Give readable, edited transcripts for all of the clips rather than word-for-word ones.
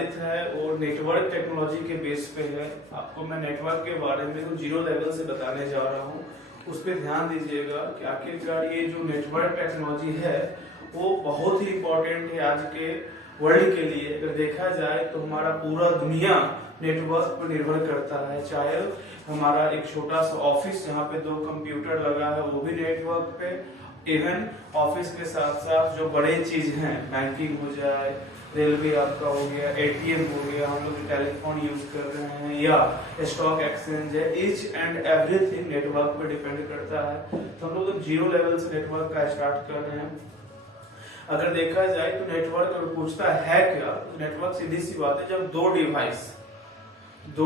आधारित है और नेटवर्क टेक्नोलॉजी के बेस पे है। आपको मैं नेटवर्क के बारे में जीरो लेवल से बताने जा रहा हूँ, उस पर ध्यान दीजिएगा कि आखिरकार ये जो नेटवर्क टेक्नोलॉजी है वो बहुत ही इम्पोर्टेंट है आज के वर्ल्ड के लिए। अगर देखा जाए तो हमारा पूरा दुनिया नेटवर्क पर निर्भर करता है, चाहे हमारा एक छोटा सा ऑफिस जहाँ पे 2 कंप्यूटर लगा है वो भी नेटवर्क पे, इवन ऑफिस के साथ साथ जो बड़े चीज हैं, बैंकिंग हो जाए, रेलवे आपका हो गया, एटीएम हो गया, हम लोग टेलीफोन यूज कर रहे हैं, या स्टॉक एक्सचेंज है, ईच एंड एवरीथिंग नेटवर्क पे डिपेंड करता है। तो हम लोग जीरो लेवल से नेटवर्क का स्टार्ट कर रहे हैं। अगर देखा जाए तो नेटवर्क अगर पूछता है क्या, तो नेटवर्क सीधी सी बात है, जब दो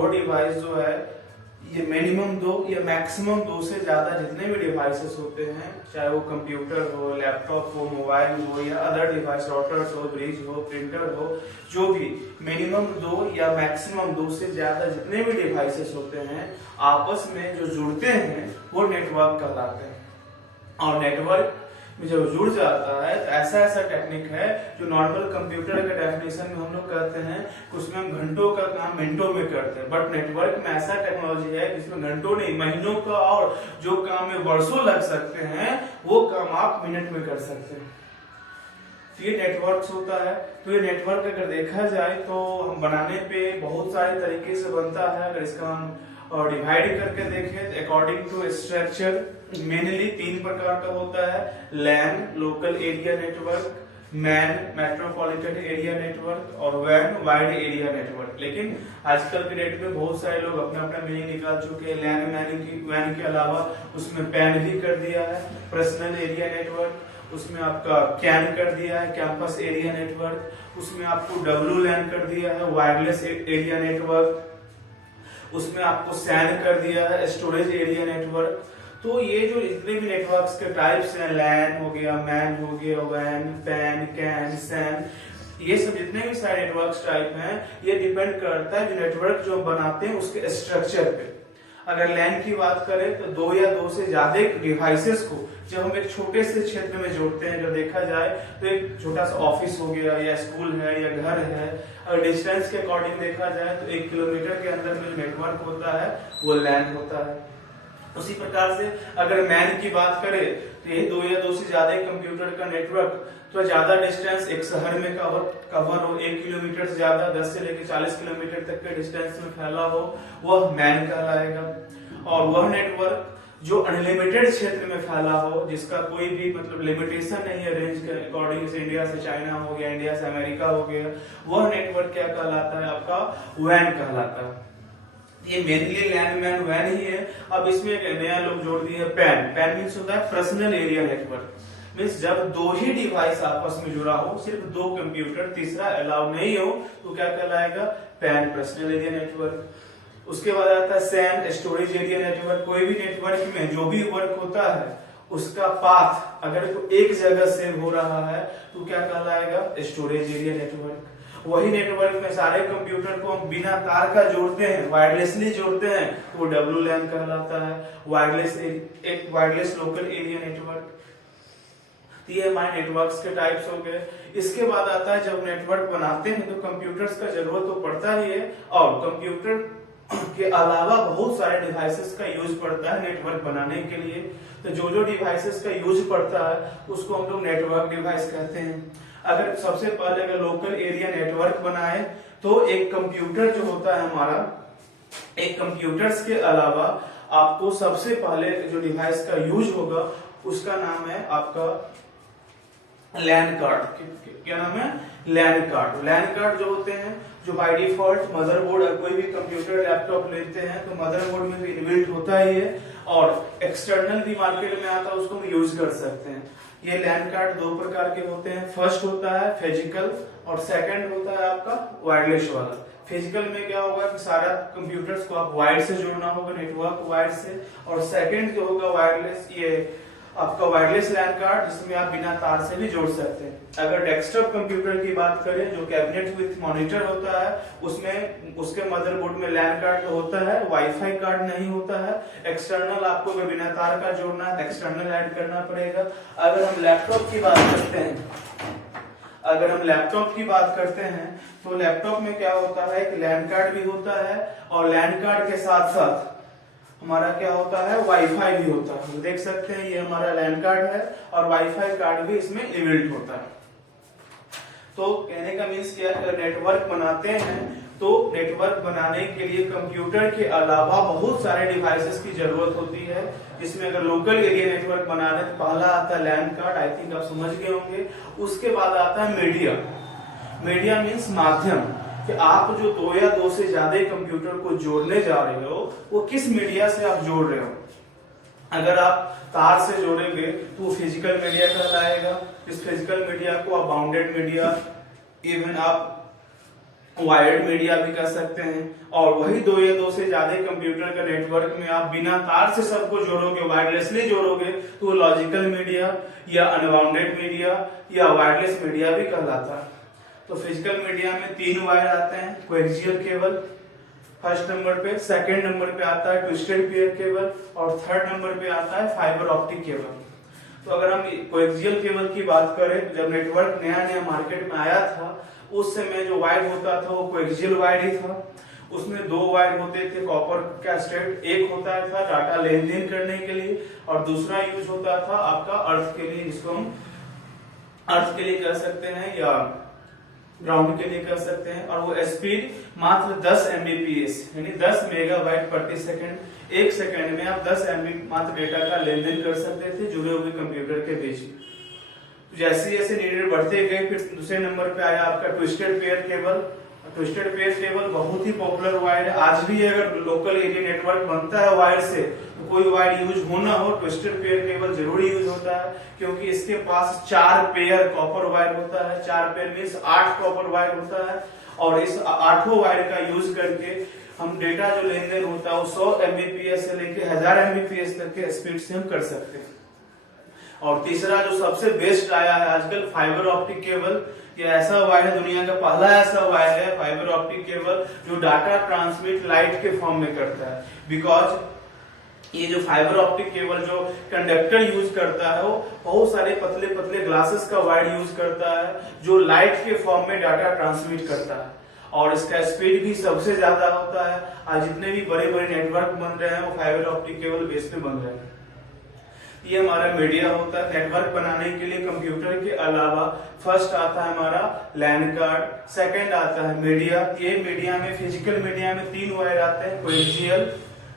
डिवाइस जो है ये मिनिमम 2 या मैक्सिमम 2 से ज्यादा जितने भी डिवाइसेस होते हैं, चाहे वो कंप्यूटर हो, लैपटॉप हो, मोबाइल हो या अदर डिवाइस, राउटर्स हो, ब्रिज हो, प्रिंटर हो, जो भी मिनिमम 2 या मैक्सिमम 2 से ज्यादा जितने भी डिवाइसेस होते हैं आपस में जो जुड़ते हैं वो नेटवर्क कहलाते हैं। और नेटवर्क में जब जुड़ जाता है तो ऐसा टेक्निक है जो नॉर्मल कंप्यूटर के डेफिनेशन में हम लोग कहते हैं कि उसमें हम घंटों का काम मिनटों में करते हैं, बट नेटवर्क में ऐसा टेक्नोलॉजी है जिसमें घंटों नहीं महीनों का, और जो काम में वर्षों लग सकते हैं वो काम आप मिनट में कर सकते हैं। तो ये नेटवर्क होता है। तो ये नेटवर्क अगर देखा जाए तो हम बनाने पे बहुत सारे तरीके से बनता है। अगर इसका हम डिवाइड करके देखें अकॉर्डिंग टू स्ट्रक्चर मेनली 3 प्रकार का होता है, LAN local area network, MAN metropolitan area network, और वैन वाइड एरिया नेटवर्क। लेकिन आजकल के डेट में बहुत सारे लोग अपना अपना मीनिंग निकाल चुके हैं। लैन वैन के अलावा उसमें पैन भी कर दिया है, पर्सनल एरिया नेटवर्क, उसमें आपका कैन कर दिया है, कैंपस एरिया नेटवर्क, उसमें आपको WLAN कर दिया है, वायरलेस एरिया नेटवर्क, उसमें आपको सैन कर दिया है, स्टोरेज एरिया नेटवर्क। तो ये जो जितने भी नेटवर्क्स के टाइप्स हैं, लैन हो गया, मैन हो गया, वैन, पैन, कैन, सैन, ये सब जितने भी सारे नेटवर्क्स टाइप हैं ये डिपेंड करता है जो नेटवर्क जो हम बनाते हैं उसके स्ट्रक्चर पे। अगर लैन की बात करें तो 2 या 2 से ज्यादा डिवाइसेस को जब हम एक छोटे से क्षेत्र में जोड़ते हैं, जब देखा जाए तो एक छोटा सा ऑफिस हो गया या स्कूल है या घर है, अगर डिस्टेंस के अकॉर्डिंग देखा जाए तो 1 किलोमीटर के अंदर में जो नेटवर्क होता है वो लैन होता है। उसी प्रकार से अगर मैन की बात करें तो यही 2 या 2 से ज्यादा कंप्यूटर का नेटवर्क, तो ज्यादा डिस्टेंस एक शहर में कवर हो, 1 किलोमीटर से ज्यादा 10 से लेकर 40 किलोमीटर तक के डिस्टेंस में फैला हो, वह मैन कहलाएगा। और वह नेटवर्क जो अनलिमिटेड क्षेत्र में फैला हो, जिसका कोई भी मतलब लिमिटेशन नहीं है रेंज के अकॉर्डिंग, से इंडिया से चाइना हो गया, इंडिया से अमेरिका हो गया, वह नेटवर्क क्या कहलाता है, आपका वैन कहलाता है। ये मेनली लैन मैन वैन ही है। अब इसमें एक नया लोग जोड़ दिए पैन मीन्स होता है पर्सनल एरिया नेटवर्क, मीन्स जब 2 ही डिवाइस आपस में जुड़ा हो, सिर्फ 2 कंप्यूटर, तीसरा अलाउ नहीं हो, तो क्या कहलाएगा, पैन पर्सनल एरिया नेटवर्क। उसके बाद आता है सैन स्टोरेज एरिया नेटवर्क। कोई भी नेटवर्क में जो भी वर्क होता है उसका पाथ अगर एक जगह सेव हो रहा है तो क्या कहलाएगा, स्टोरेज एरिया नेटवर्क। वही नेटवर्क में सारे कंप्यूटर को हम बिना तार का जोड़ते हैं, वायरलेसली जोड़ते हैं, तो वो WLAN कहलाता है, एक वायरलेस लोकल एरिया नेटवर्क। तो ये हमारे नेटवर्क्स के टाइप्स हो गए। इसके बाद आता है जब नेटवर्क बनाते हैं तो कंप्यूटर्स का जरूरत तो पड़ता ही है, और कंप्यूटर के अलावा बहुत सारे डिवाइसेस का यूज पड़ता है नेटवर्क बनाने के लिए। तो जो डिवाइसेस का यूज पड़ता है उसको हम लोग नेटवर्क डिवाइस कहते हैं। अगर सबसे पहले अगर लोकल एरिया नेटवर्क बनाए तो एक कंप्यूटर जो होता है हमारा, एक कंप्यूटर्स के अलावा आपको सबसे पहले जो डिवाइस का यूज होगा उसका नाम है आपका लैन कार्ड। क्या नाम है, लैन कार्ड। लैन कार्ड जो होते हैं जो बाय डिफॉल्ट मदरबोर्ड, कोई भी कंप्यूटर लैपटॉप लेते हैं तो मदरबोर्ड में भी इनबिल्ट होता ही है, और एक्सटर्नल भी मार्केट में आता है, उसको हम यूज कर सकते हैं। ये लैन कार्ड 2 प्रकार के होते हैं। फर्स्ट होता है फिजिकल और सेकंड होता है आपका वायरलेस वाला। फिजिकल में क्या होगा कि सारा कंप्यूटर्स को आप वायर से जोड़ना होगा, नेटवर्क वायर से, और सेकंड जो होगा वायरलेस, ये आपका वायरलेस लैन कार्ड जिसमें आप बिना तार से भी जोड़ सकते हैं। अगर डेस्कटॉप कंप्यूटर की बात करें जो कैबिनेट विथ मॉनिटर होता है, उसमें उसके मदरबोर्ड में लैन कार्ड तो होता है, वाईफाई कार्ड नहीं होता है। एक्सटर्नल आपको बिना तार का जोड़ना है, एक्सटर्नल ऐड करना पड़ेगा। अगर हम लैपटॉप की बात करते हैं, अगर हम लैपटॉप की बात करते हैं तो लैपटॉप में क्या होता है, एक लैन कार्ड भी होता है और लैन कार्ड के साथ साथ हमारा क्या होता है, वाईफाई भी होता है। देख सकते हैं ये हमारा लैन कार्ड है और वाईफाई कार्ड भी इसमें इनबिल्ट होता है। तो कहने का मीन्स क्या है, नेटवर्क बनाते हैं तो नेटवर्क बनाने के लिए कंप्यूटर के अलावा बहुत सारे डिवाइसेस की जरूरत होती है, जिसमें अगर लोकल एरिया नेटवर्क बना रहे तो पहला आता है लैन कार्ड, आई थिंक आप समझ गए होंगे। उसके बाद आता है मीडिया। मीडिया मीन्स माध्यम, कि आप जो दो या दो से ज्यादा कंप्यूटर को जोड़ने जा रहे हो वो किस मीडिया से आप जोड़ रहे हो। अगर आप तार से जोड़ेंगे तो वो फिजिकल मीडिया कहलाएगा। इस फिजिकल मीडिया को आप बाउंडेड मीडिया, इवन आप वायर्ड मीडिया भी कर सकते हैं। और वही दो या दो से ज्यादा कंप्यूटर का नेटवर्क में आप बिना तार से सबको जोड़ोगे, वायरलेसली जोड़ोगे तो लॉजिकल मीडिया या अनबाउंडेड मीडिया या वायरलेस मीडिया भी कहलाता है। तो फिजिकल मीडिया में 3 वायर आते हैं, कोएक्सियल केबल फर्स्ट नंबर पे, सेकंड नंबर पे आता है ट्विस्टेड पेयर केबल और थर्ड नंबर पे आता है फाइबर ऑप्टिक केबल। तो अगर हम कोएक्सियल केबल की बात करें, जब नेटवर्क नया नया मार्केट में आया था उस समय जो वायर होता था वो कोएक्सियल वायर ही था। उसमें 2 वायर होते थे कॉपर का स्ट्रैप, एक होता था डाटा लेन देन करने के लिए और दूसरा यूज होता था आपका अर्थ के लिए, जिसको हम अर्थ के लिए कर सकते हैं या ग्राउंड के लिए कर सकते हैं। और वो स्पीड मात्र 10 Mbps यानी 10 मेगाबाइट प्रति सेकंड। 1 सेकंड में आप 10 MB मात्र डेटा का लेन देन कर सकते थे जुड़े हुए कंप्यूटर के बीच। जैसे जैसे नीडेड बढ़ते गए, फिर दूसरे नंबर पे आया आपका twisted pair cable. Twisted pair cable बहुत ही पॉपुलर वायर है। आज भी अगर लोकल एरिया नेटवर्क बनता है वायर से तो कोई वायर यूज हो ना हो, ट्विस्टेड पेयर केबल जरूरी यूज होता है, क्योंकि इसके पास 4 पेयर कॉपर वायर होता है। 4 पेयर मीन्स 8 कॉपर वायर होता है और इस 8 वायर का यूज करके हम डेटा जो लेन देन होता है वो 100 Mbps से लेके 1000 Mbps तक के स्पीड से हम कर सकते हैं। और तीसरा जो सबसे बेस्ट आया है आजकल, फाइबर ऑप्टिक केबल। ये ऐसा वायर है, दुनिया का पहला ऐसा वायर है फाइबर ऑप्टिक केबल जो डाटा ट्रांसमिट लाइट के फॉर्म में करता है। बिकॉज ये जो फाइबर ऑप्टिक केबल जो कंडक्टर यूज करता है वो बहुत सारे पतले पतले ग्लासेस का वायर यूज करता है जो लाइट के फॉर्म में डाटा ट्रांसमिट करता है और इसका स्पीड भी सबसे ज्यादा होता है। आज जितने भी बड़े बड़े नेटवर्क बन रहे हैं वो फाइबर ऑप्टिक केबल बेस पे बन रहे हैं। ये हमारा मीडिया होता है। नेटवर्क बनाने के लिए कंप्यूटर के अलावा फर्स्ट आता है हमारा लैन कार्ड, सेकंड आता है मीडिया। ये मीडिया में फिजिकल मीडिया में 3 वायर आते हैं, कोएक्सियल,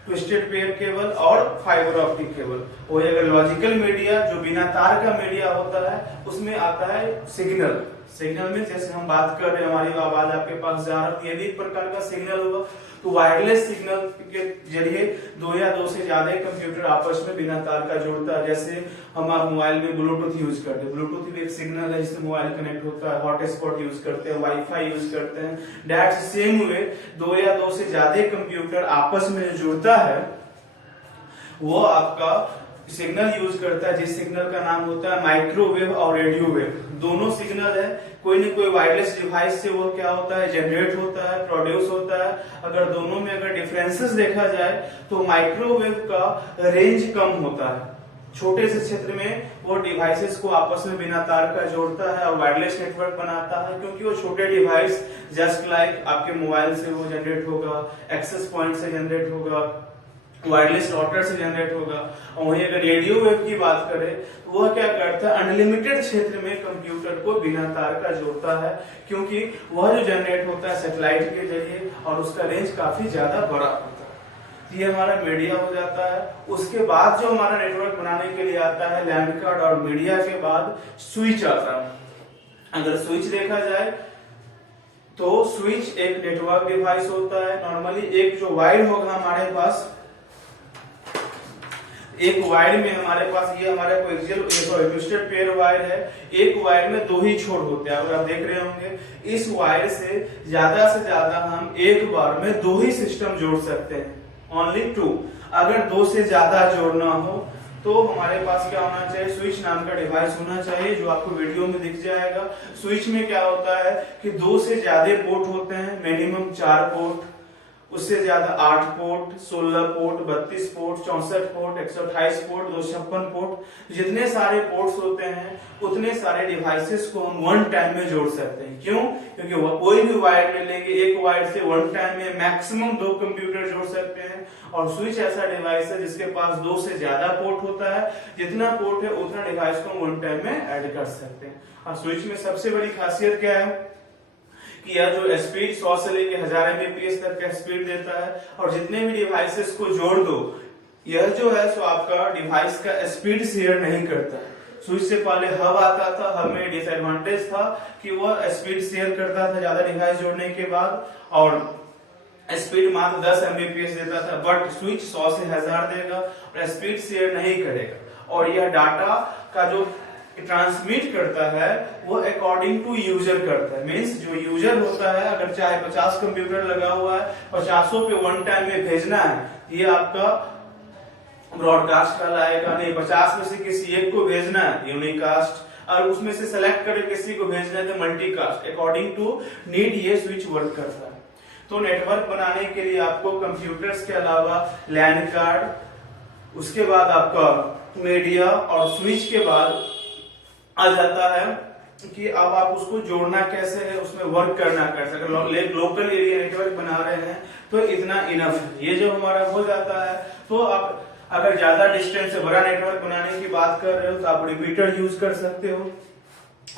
ट्विस्टेड पेयर केबल और फाइबर ऑप्टिक केबल। वही अगर लॉजिकल मीडिया जो बिना तार का मीडिया होता है उसमें आता है सिग्नल। सिग्नल में जैसे हम बात कर रहे हैं, हमारी आवाज आपके पास जा रहा है, ये भी एक प्रकार का सिग्नल होगा। तो वायरलेस सिग्नल के जरिए 2 या 2 से ज्यादा कंप्यूटर आपस में बिना तार का जोड़ता है। जैसे हम आप मोबाइल में ब्लूटूथ यूज करते हैं, ब्लूटूथ भी एक सिग्नल है जिससे मोबाइल कनेक्ट होता है। हॉटस्पॉट यूज करते हैं, वाईफाई यूज करते हैं। दैट सेम वे 2 या 2 से ज्यादा कंप्यूटर आपस में जुड़ता है वो आपका सिग्नल यूज करता है, जिस सिग्नल का नाम होता है माइक्रोवेव और रेडियो वेव। दोनों सिग्नल है, कोई न कोई वायरलेस डिवाइस से वो क्या होता है, जनरेट होता है, प्रोड्यूस होता है। अगर दोनों में अगर डिफरेंसेस देखा जाए तो माइक्रोवेव का रेंज कम होता है, छोटे से क्षेत्र में वो डिवाइसेस को आपस में बिना तार का जोड़ता है और वायरलेस नेटवर्क बनाता है, क्योंकि वो छोटे डिवाइस जस्ट लाइक आपके मोबाइल से वो जनरेट होगा, एक्सेस पॉइंट से जनरेट होगा, वायरलेस राउटर से जनरेट होगा। और वहीं अगर रेडियो वेव की बात करें तो वह क्या करता है, अनलिमिटेड क्षेत्र में कंप्यूटर को बिना तार का जोड़ता है, क्योंकि वह जो जनरेट होता है सैटेलाइट के जरिए और उसका रेंज काफी ज्यादा बड़ा होता है। ये हमारा मीडिया हो जाता है। उसके बाद जो हमारा नेटवर्क बनाने के लिए आता है लैन कार्ड और मीडिया के बाद स्विच आता है। अगर स्विच देखा जाए तो स्विच एक नेटवर्क डिवाइस होता है। नॉर्मली एक जो वायर होगा हमारे पास, एक वायर में हमारे पास ये हमारा कोएक्सियल ट्विस्टेड पेयर वायर है, एक वायर में 2 ही छोर होते हैं। अगर आप देख रहे होंगे इस वायर से ज्यादा हम एक बार में 2 ही सिस्टम जोड़ सकते हैं, ओनली 2। अगर 2 से ज्यादा जोड़ना हो तो हमारे पास क्या होना चाहिए, स्विच नाम का डिवाइस होना चाहिए जो आपको वीडियो में दिख जाएगा। स्विच में क्या होता है कि 2 से ज्यादा पोर्ट होते हैं, मिनिमम 4 पोर्ट, उससे ज्यादा 8 port, 16 port, 32 port, 64 port, 128 port, 256 port, जितने सारे पोर्ट्स होते हैं उतने सारे डिवाइसेस को हम वन टाइम में जोड़ सकते हैं। क्यों? क्योंकि वो कोई भी वायर ले लेंगे, एक वायर से वन टाइम में मैक्सिमम 2 कंप्यूटर जोड़ सकते हैं। और स्विच ऐसा डिवाइस है जिसके पास 2 से ज्यादा पोर्ट होता है, जितना पोर्ट है उतना डिवाइस को वन टाइम में ऐड कर सकते हैं। और स्विच में सबसे बड़ी खासियत क्या है कि यह जो स्पीड 100 से लेकर 1000 एमबीपीएस तक का स्पीड देता है, और जितने भी डिवाइसेस को जोड़ दो, यह जो है सो आपका डिवाइस का स्पीड शेयर नहीं करता। स्विच से पहले हब आता था, हब में डिसएडवांटेज था कि वह स्पीड शेयर करता था ज्यादा डिवाइस जोड़ने के बाद, और स्पीड मात्र 10 एमबीपीएस देता था। बट स्विच 100 से 1000 देगा और स्पीड शेयर नहीं करेगा, और यह डाटा का जो ट्रांसमिट करता है वो अकॉर्डिंग टू यूजर करता है। मींस जो यूजर होता है, अगर चाहे 50 कंप्यूटर लगा हुआ है, 50 पे वन टाइम में भेजना है, ये आपका ब्रॉडकास्ट कहलाएगा। नहीं, 50 में से किसी एक को भेजना है, यूनिकास्ट, और उसमें से सेलेक्ट करके किसी को भेजना है तो मल्टीकास्ट। अकॉर्डिंग टू नीड ये स्विच वर्क करता है। तो नेटवर्क बनाने के लिए आपको कंप्यूटर्स के अलावा लैन कार्ड, उसके बाद आपका मीडिया, और स्विच के बाद आ जाता है कि अब आप उसको जोड़ना कैसे है, उसमें वर्क करना कैसे। अगर लोकल एरिया नेटवर्क बना रहे हैं तो इतना इनफ है। ये जो हमारा हो जाता है, तो आप अगर ज्यादा डिस्टेंस से बड़ा नेटवर्क बनाने की बात कर रहे हो तो आप रिपीटर यूज कर सकते हो।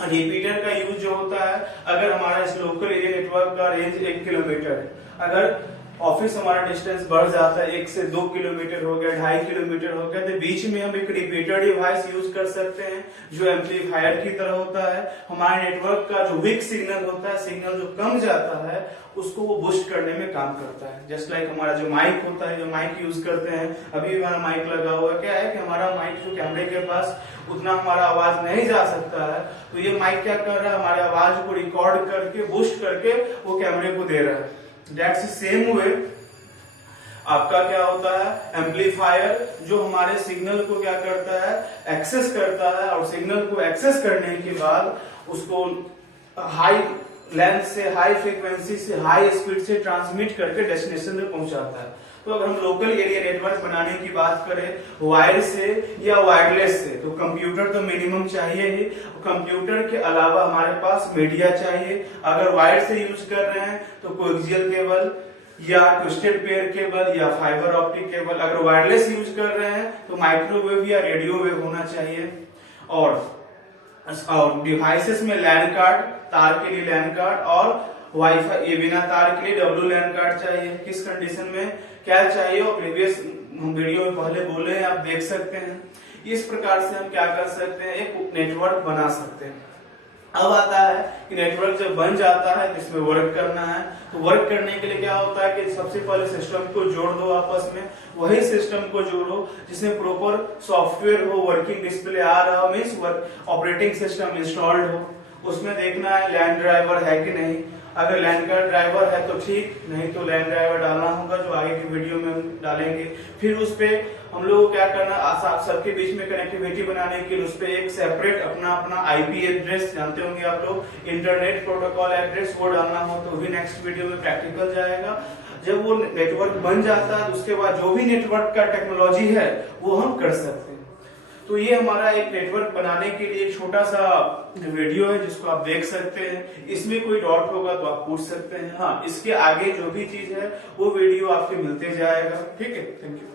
रिपीटर का यूज जो होता है, अगर हमारा इस लोकल एरिया नेटवर्क का रेंज 1 किलोमीटर है, अगर ऑफिस हमारा डिस्टेंस बढ़ जाता है, 1 से 2 किलोमीटर हो गया, 2.5 किलोमीटर हो गया, तो बीच में हम एक रिपीटर डिवाइस यूज कर सकते हैं जो एम्पलीफायर की तरह होता है। हमारे नेटवर्क का जो वीक सिग्नल होता है, सिग्नल जो कम जाता है, उसको वो बूस्ट करने में काम करता है। जस्ट लाइक हमारा जो माइक होता है, जो माइक यूज करते हैं, अभी हमारा माइक लगा हुआ है, क्या है कि हमारा माइक जो कैमरे के पास उतना हमारा आवाज नहीं जा सकता है, तो ये माइक क्या कर रहा है, हमारे आवाज को रिकॉर्ड करके बूस्ट करके वो कैमरे को दे रहा है। दैट्स सेम वे आपका क्या होता है, एम्पलीफायर जो हमारे सिग्नल को क्या करता है, एक्सेस करता है, और सिग्नल को एक्सेस करने के बाद उसको हाई लेंथ से, हाई फ्रीक्वेंसी से, हाई स्पीड से ट्रांसमिट करके डेस्टिनेशन में पहुंचाता है। तो अगर हम लोकल एरिया नेटवर्क बनाने की बात करें वायर से या वायरलेस से, तो कंप्यूटर तो मिनिमम चाहिए ही। कंप्यूटर के अलावा हमारे पास मीडिया चाहिए। अगर वायर से यूज कर रहे हैं तो कोएक्सियल केबल या ट्विस्टेड पेयर केबल या फाइबर ऑप्टिक केबल। अगर वायरलेस यूज कर रहे हैं तो माइक्रोवेव या रेडियो वेव होना चाहिए। और डिवाइसेस में लैन कार्ड, तार के लिए लैन कार्ड, और वाईफाई, ये बिना तार के लिए डब्ल्यू लैन कार्ड चाहिए। किस कंडीशन में क्या चाहिए और प्रीवियस वीडियो में पहले बोले हैं, आप देख सकते हैं। इस प्रकार से हम क्या कर सकते हैं, एक नेटवर्क बना सकते हैं। अब आता है कि नेटवर्क जब बन जाता है तो इसमें वर्क करना है। तो वर्क करने के लिए क्या होता है कि सबसे पहले सिस्टम को जोड़ दो आपस में। वही सिस्टम को जोड़ो जिसमें प्रॉपर सॉफ्टवेयर हो, वर्किंग डिस्प्ले आ रहा हो, मीन्स ऑपरेटिंग सिस्टम इंस्टॉल्ड हो। उसमें देखना है लैन ड्राइवर है कि नहीं। अगर लैन का ड्राइवर है तो ठीक, नहीं तो लैन ड्राइवर डालना होगा जो आगे की वीडियो में हम डालेंगे। फिर उस पे हम लोग को क्या करना, सबके बीच में कनेक्टिविटी बनाने के लिए उस पे एक सेपरेट अपना आईपी एड्रेस, जानते होंगे आप लोग, इंटरनेट प्रोटोकॉल एड्रेस, वो डालना हो तो भी नेक्स्ट वीडियो में प्रैक्टिकल जाएगा। जब वो नेटवर्क बन जाता है तो उसके बाद जो भी नेटवर्क का टेक्नोलॉजी है वो हम कर सकते हैं। तो ये हमारा एक नेटवर्क बनाने के लिए छोटा सा वीडियो है जिसको आप देख सकते हैं। इसमें कोई डाउट होगा तो आप पूछ सकते हैं। हाँ, इसके आगे जो भी चीज है वो वीडियो आपके मिलते जाएगा। ठीक है, थैंक यू।